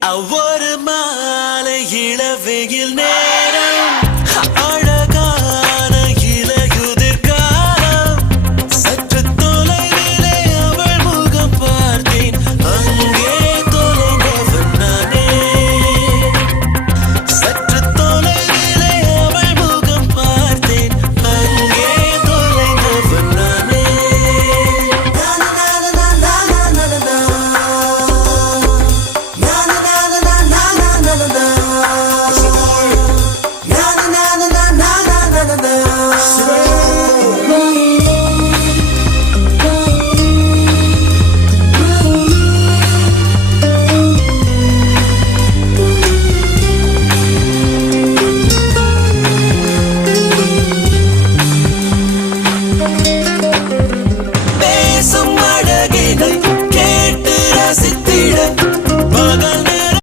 ஒரு மாலை இளவெயில் நேரம் அழகான இலையுதிர் காலம் சற்று தொலைவிலே அவள் முகம் பார்த்தேன் அங்கே தொலைந்தவன் நானே சற்று தொலைவிலே அவள் முகம் பார்த்தேன் அங்கே தொலைந்தவன் நானே la la la